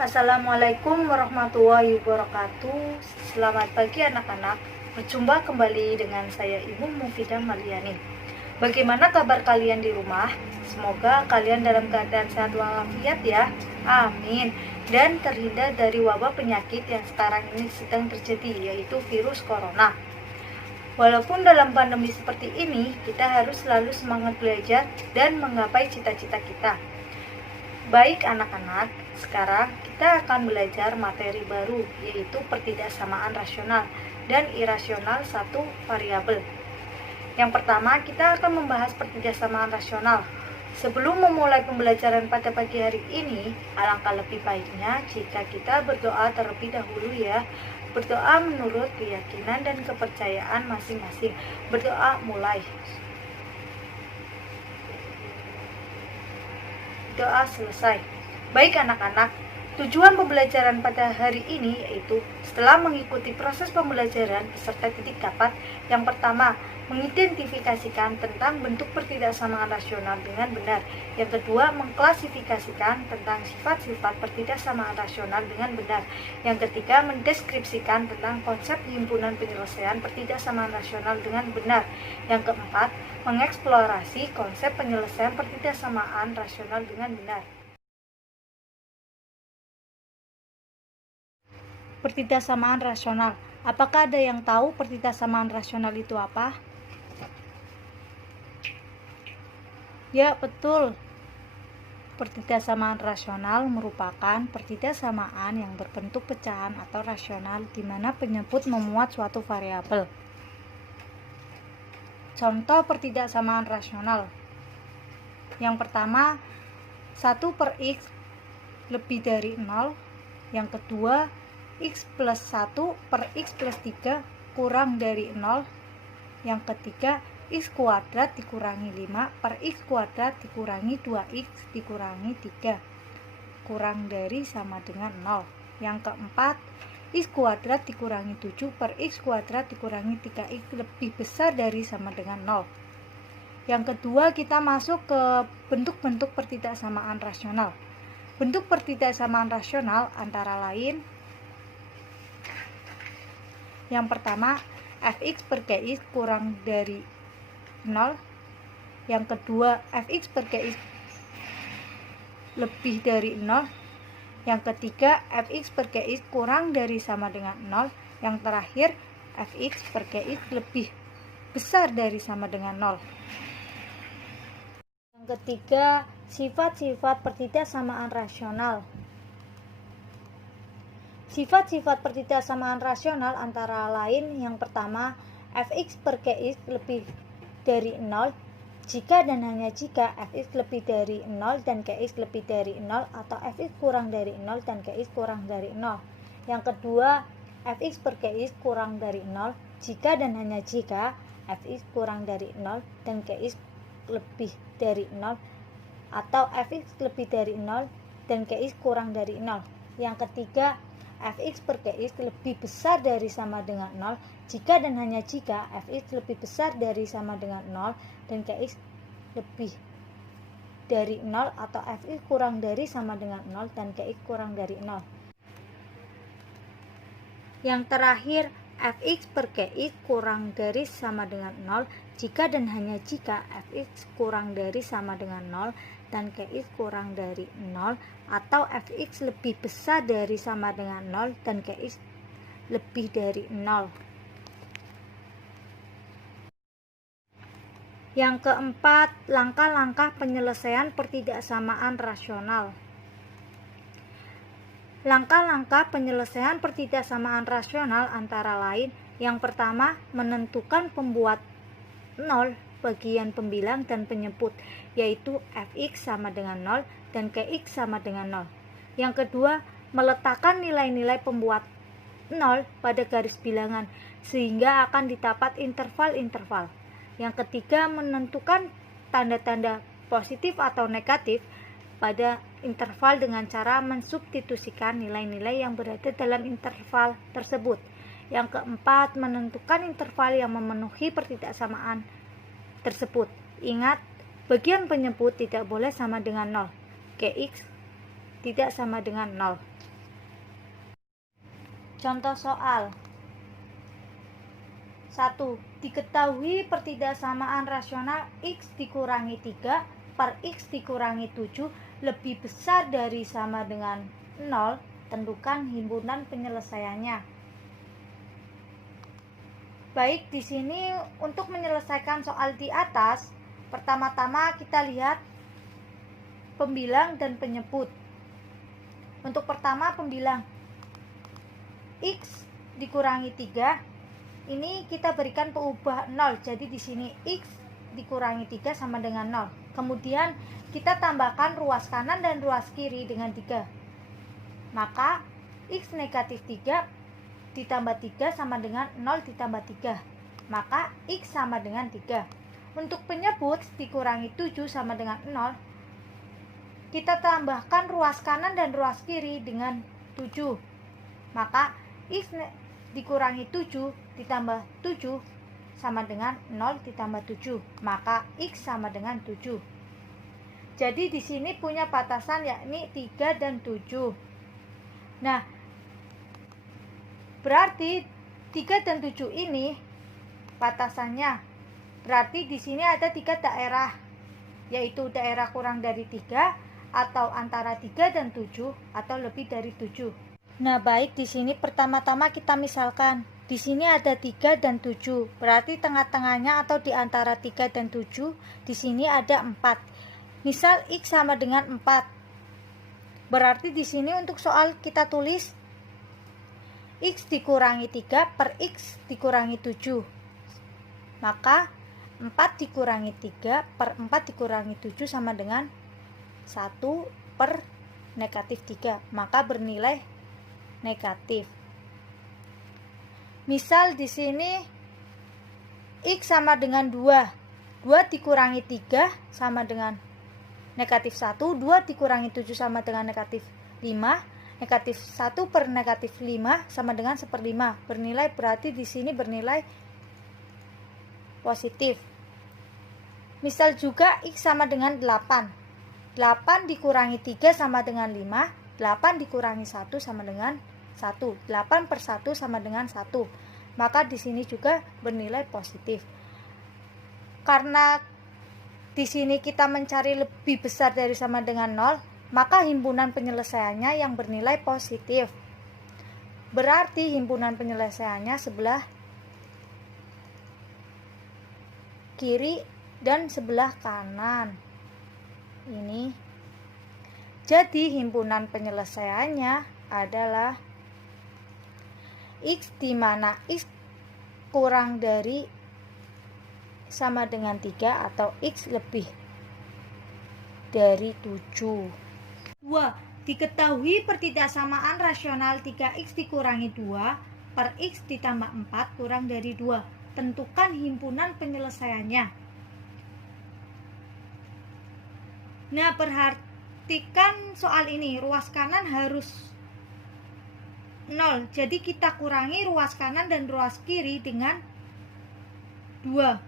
Assalamualaikum warahmatullahi wabarakatuh. Selamat pagi anak-anak. Berjumpa kembali dengan saya Ibu Mufidah Maliani. Bagaimana kabar kalian di rumah? Semoga kalian dalam keadaan sehat walafiat ya. Amin. Dan terhindar dari wabah penyakit yang sekarang ini sedang terjadi, yaitu virus corona. Walaupun dalam pandemi seperti ini, kita harus selalu semangat belajar dan menggapai cita-cita kita. Baik anak-anak, sekarang kita akan belajar materi baru, yaitu pertidaksamaan rasional dan irasional satu variabel. Yang pertama, kita akan membahas pertidaksamaan rasional. Sebelum memulai pembelajaran pada pagi hari ini, alangkah lebih baiknya jika kita berdoa terlebih dahulu ya. Berdoa menurut keyakinan dan kepercayaan masing-masing. Berdoa mulai. Doa selesai. Baik anak-anak, tujuan pembelajaran pada hari ini yaitu setelah mengikuti proses pembelajaran peserta didik dapat yang pertama, mengidentifikasikan tentang bentuk pertidaksamaan rasional dengan benar. Yang kedua, mengklasifikasikan tentang sifat-sifat pertidaksamaan rasional dengan benar. Yang ketiga, mendeskripsikan tentang konsep himpunan penyelesaian pertidaksamaan rasional dengan benar. Yang keempat, mengeksplorasi konsep penyelesaian pertidaksamaan rasional dengan benar. Pertidaksamaan rasional. Apakah ada yang tahu pertidaksamaan rasional itu apa? Ya, betul. Pertidaksamaan rasional merupakan pertidaksamaan yang berbentuk pecahan atau rasional di mana penyebut memuat suatu variabel. Contoh pertidaksamaan rasional. Yang pertama, 1/x lebih dari 0. Yang kedua, x plus 1/x plus 3 kurang dari 0. Yang ketiga, x kuadrat dikurangi 5/x kuadrat dikurangi 2x dikurangi 3 kurang dari sama dengan 0. Yang keempat, x kuadrat dikurangi 7/x kuadrat dikurangi 3x lebih besar dari sama dengan 0. Yang kedua, kita masuk ke bentuk-bentuk pertidaksamaan rasional. Bentuk pertidaksamaan rasional antara lain, yang pertama, fx per gx kurang dari 0. Yang kedua, fx per gx lebih dari 0. Yang ketiga, fx per gx kurang dari sama dengan 0. Yang terakhir, fx per gx lebih besar dari sama dengan 0. Yang ketiga, sifat-sifat pertidaksamaan rasional. Sifat-sifat pertidaksamaan rasional antara lain, yang pertama, fx per gx lebih dari 0 jika dan hanya jika fx lebih dari 0 dan gx lebih dari 0 atau fx kurang dari 0 dan gx kurang dari 0. Yang kedua, fx per gx kurang dari 0 jika dan hanya jika fx kurang dari 0 dan gx lebih dari 0 atau fx lebih dari 0 dan gx kurang dari 0. Yang ketiga, fx per gx lebih besar dari sama dengan 0 jika dan hanya jika fx lebih besar dari sama dengan 0 dan gx lebih dari 0 atau fx kurang dari sama dengan 0 dan gx kurang dari 0. Yang terakhir, fx per gx kurang dari sama dengan 0 jika dan hanya jika fx kurang dari sama dengan 0 dan gx kurang dari 0 atau fx lebih besar dari sama dengan 0 dan gx lebih dari 0. Yang keempat, langkah-langkah penyelesaian pertidaksamaan rasional. Langkah-langkah penyelesaian pertidaksamaan rasional antara lain, yang pertama, menentukan pembuat 0 bagian pembilang dan penyebut, yaitu fx sama dengan 0 dan gx sama dengan 0. Yang kedua, meletakkan nilai-nilai pembuat 0 pada garis bilangan sehingga akan didapat interval-interval. Yang ketiga, menentukan tanda-tanda positif atau negatif pada interval dengan cara mensubstitusikan nilai-nilai yang berada dalam interval tersebut. Yang keempat, menentukan interval yang memenuhi pertidaksamaan tersebut. Ingat, bagian penyebut tidak boleh sama dengan 0. Gx tidak sama dengan 0. Contoh soal 1. Diketahui pertidaksamaan rasional X dikurangi 3 per X dikurangi 7 lebih besar dari sama dengan 0. Tentukan himpunan penyelesaiannya. Baik, di sini untuk menyelesaikan soal di atas, pertama-tama kita lihat pembilang dan penyebut. Untuk pertama pembilang X dikurangi 3, ini kita berikan peubah 0. Jadi di sini X dikurangi 3 sama dengan 0. Kemudian kita tambahkan ruas kanan dan ruas kiri dengan 3. Maka X negatif 3 ditambah 3 sama dengan 0 ditambah 3. Maka X sama dengan 3. Untuk penyebut dikurangi 7 sama dengan 0. Kita tambahkan ruas kanan dan ruas kiri dengan 7. Maka X dikurangi 7 ditambah 7 sama dengan 0 ditambah 7. Maka X sama dengan 7. Jadi di sini punya batasan yakni 3 dan 7. Nah, berarti 3 dan 7 ini batasannya. Berarti di sini ada 3 daerah, yaitu daerah kurang dari 3 atau antara 3 dan 7 atau lebih dari 7. Nah, baik, di sini pertama-tama kita misalkan di sini ada 3 dan 7. Berarti tengah-tengahnya atau di antara 3 dan 7 di sini ada 4. Misal X sama dengan 4. Berarti di sini untuk soal kita tulis X dikurangi 3 per X dikurangi 7. Maka 4 dikurangi 3 per 4 dikurangi 7 sama dengan 1 per negatif 3. Maka bernilai negatif. Misal di sini X sama dengan 2. 2 dikurangi 3 sama dengan negatif 1. 2 dikurangi 7 sama dengan negatif 5. Negatif 1 per negatif 5 sama dengan 1/5. Bernilai, berarti di sini bernilai positif. Misal juga X sama dengan 8. 8 dikurangi 3 sama dengan 5. 8 dikurangi 1 sama dengan 1. 8 per 1 sama dengan 1. Maka di sini juga bernilai positif. Karena di sini kita mencari lebih besar dari sama dengan 0, maka himpunan penyelesaiannya yang bernilai positif. Berarti himpunan penyelesaiannya sebelah kiri dan sebelah kanan. Ini. Jadi himpunan penyelesaiannya adalah X di mana X kurang dari sama dengan 3 atau X lebih dari 7. 2. Diketahui pertidaksamaan rasional 3X dikurangi 2 per X ditambah 4 kurang dari 2. Tentukan himpunan penyelesaiannya. Nah, perhatikan soal ini. Ruas kanan harus 0. Jadi kita kurangi ruas kanan dan ruas kiri dengan 2.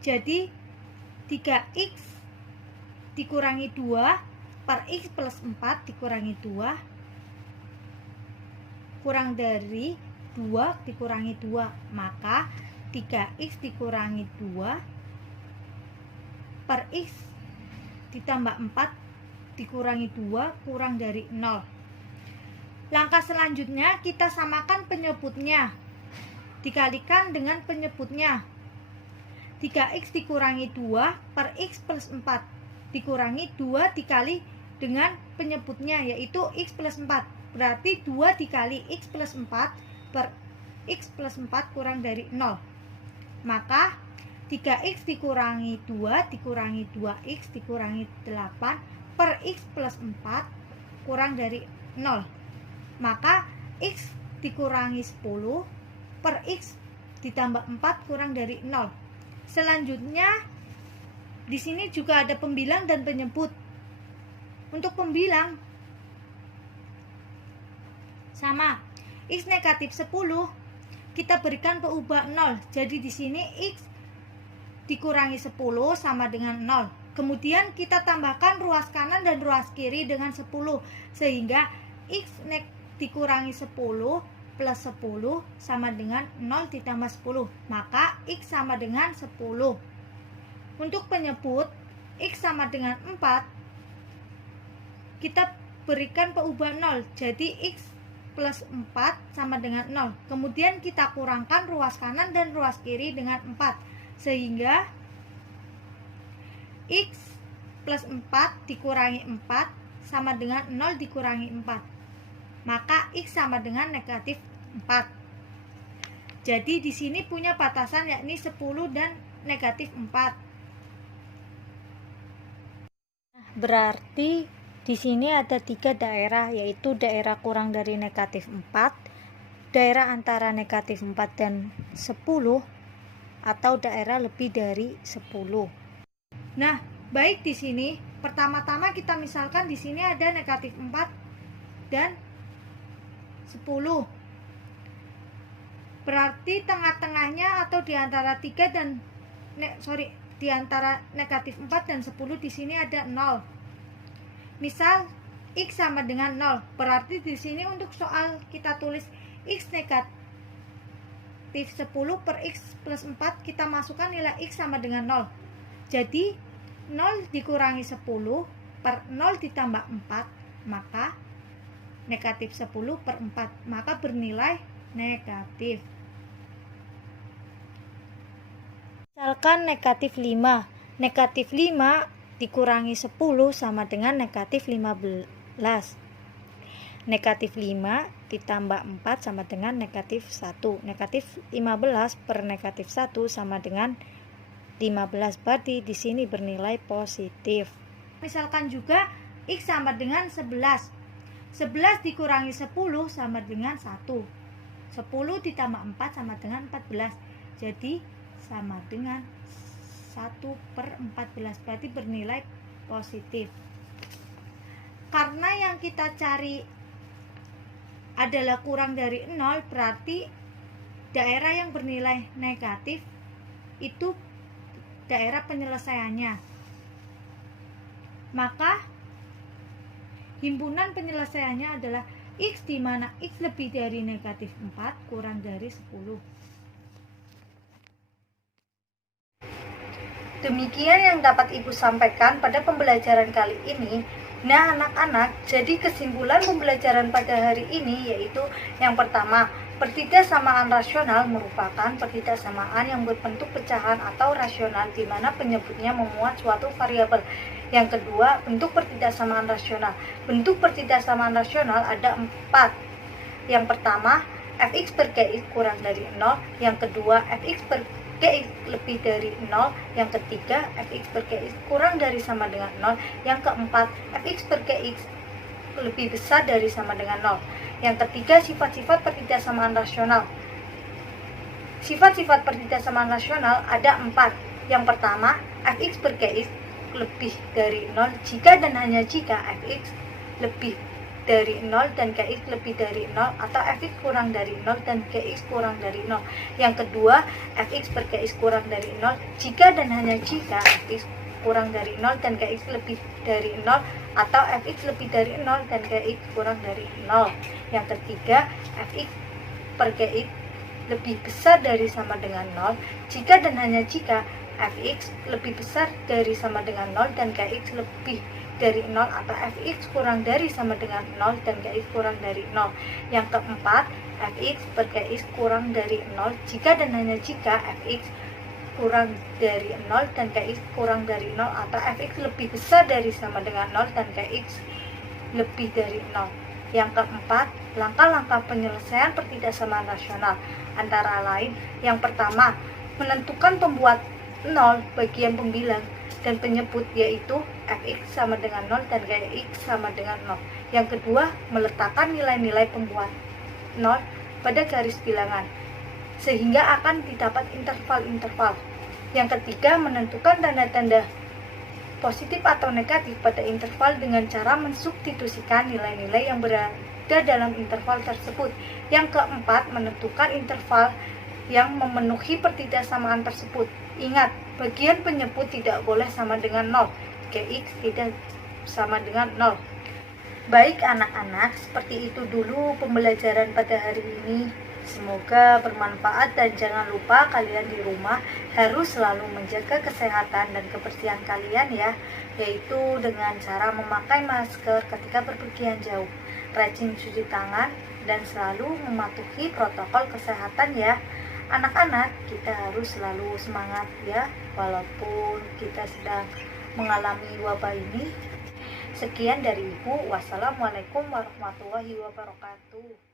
Jadi 3X dikurangi 2 per X plus 4 dikurangi 2 kurang dari 2 dikurangi 2. Maka 3X dikurangi 2 per X ditambah 4 dikurangi 2 kurang dari 0. Langkah selanjutnya kita samakan penyebutnya dikalikan dengan penyebutnya. 3X dikurangi 2 per X plus 4 dikurangi 2 dikali dengan penyebutnya, yaitu X plus 4. Berarti 2 dikali X plus 4 per X plus 4 kurang dari 0. Maka 3X dikurangi 2 dikurangi 2X dikurangi 8 per X plus 4 kurang dari 0. Maka X dikurangi 10 per X ditambah 4 kurang dari 0. Selanjutnya di sini juga ada pembilang dan penyebut. Untuk pembilang sama X negatif 10 kita berikan peubah 0. Jadi di sini X dikurangi 10 sama dengan 0. Kemudian kita tambahkan ruas kanan dan ruas kiri dengan 10 sehingga X dikurangi 10 plus 10 sama dengan 0 ditambah 10. Maka X sama dengan 10. Untuk penyebut X sama dengan 4, kita berikan peubah 0. Jadi X plus 4 sama dengan 0. Kemudian kita kurangkan ruas kanan dan ruas kiri dengan 4. Sehingga X plus 4 dikurangi 4 sama dengan 0 dikurangi 4. Maka X sama dengan negatif 4. Jadi di sini punya batasan yakni 10 dan negatif 4. Berarti di sini ada 3 daerah, yaitu daerah kurang dari negatif 4, daerah antara negatif 4 dan 10, atau daerah lebih dari 10. Nah, baik di sini pertama-tama kita misalkan di sini ada negatif 4 dan 10. Berarti tengah-tengahnya atau di antara 3 dan di antara negatif 4 dan 10 di sini ada 0. Misal X sama dengan 0. Berarti di sini untuk soal kita tulis X negatif 10 per X plus 4, kita masukkan nilai X sama dengan 0. Jadi 0 dikurangi 10 per 0 ditambah 4, maka negatif 10 per 4, maka bernilai negatif. Misalkan negatif 5. Negatif 5 dikurangi 10 sama dengan negatif 15. Negatif 5 ditambah 4 sama dengan negatif 1. Negatif 15 per negatif 1 sama dengan 15. Berarti di sini bernilai positif. Misalkan juga X sama dengan 11. 11 dikurangi 10 sama dengan 1. 10 ditambah 4 sama dengan 14. Jadi sama dengan 1 per 14. Berarti bernilai positif. Karena yang kita cari adalah kurang dari 0, berarti daerah yang bernilai negatif itu daerah penyelesaiannya. Maka himpunan penyelesaiannya adalah X, di mana X lebih dari negatif 4 kurang dari 10. Demikian yang dapat Ibu sampaikan pada pembelajaran kali ini. Nah anak-anak, jadi kesimpulan pembelajaran pada hari ini yaitu yang pertama, pertidaksamaan rasional merupakan pertidaksamaan yang berbentuk pecahan atau rasional di mana penyebutnya memuat suatu variabel. Yang kedua, bentuk pertidaksamaan rasional. Bentuk pertidaksamaan rasional ada 4. Yang pertama, fx per gx kurang dari 0. Yang kedua, fx per gx lebih dari 0. Yang ketiga, fx per gx kurang dari sama dengan 0. Yang keempat, fx per gx lebih besar dari sama dengan 0. Yang ketiga, sifat-sifat pertidaksamaan rasional. Sifat-sifat pertidaksamaan rasional ada 4. Yang pertama, fx per gx lebih dari 0 jika dan hanya jika fx lebih dari 0 dan gx lebih dari 0, atau fx kurang dari 0 dan gx kurang dari 0. Yang kedua, fx per gx kurang dari 0 jika dan hanya jika fx kurang dari 0 dan gx lebih dari 0, atau fx lebih dari 0 dan gx kurang dari 0. Yang ketiga, fx per gx lebih besar dari sama dengan 0 jika dan hanya jika fx lebih besar dari sama dengan 0 dan gx lebih dari 0, atau fx kurang dari sama dengan 0 dan gx kurang dari 0. Yang keempat, fx per gx kurang dari 0 jika dan hanya jika fx kurang dari 0 dan gx kurang dari 0, atau fx lebih besar dari sama dengan 0 dan gx lebih dari 0. Yang keempat, langkah-langkah penyelesaian pertidaksamaan rasional antara lain, yang pertama, menentukan pembuat 0 bagian pembilang dan penyebut, yaitu fx sama dengan 0 dan gx sama dengan 0. Yang kedua, meletakkan nilai-nilai pembuat 0 pada garis bilangan sehingga akan didapat interval-interval. Yang ketiga, menentukan tanda-tanda positif atau negatif pada interval dengan cara mensubstitusikan nilai-nilai yang berada dalam interval tersebut. Yang keempat, menentukan interval yang memenuhi pertidaksamaan tersebut. Ingat, bagian penyebut tidak boleh sama dengan 0, gx tidak sama dengan 0. Baik anak-anak, seperti itu dulu pembelajaran pada hari ini. Semoga bermanfaat dan jangan lupa kalian di rumah harus selalu menjaga kesehatan dan kebersihan kalian ya, yaitu dengan cara memakai masker ketika berpergian jauh, rajin cuci tangan, dan selalu mematuhi protokol kesehatan ya. Anak-anak, kita harus selalu semangat ya, walaupun kita sedang mengalami wabah ini. Sekian dari Ibu. Wassalamualaikum warahmatullahi wabarakatuh.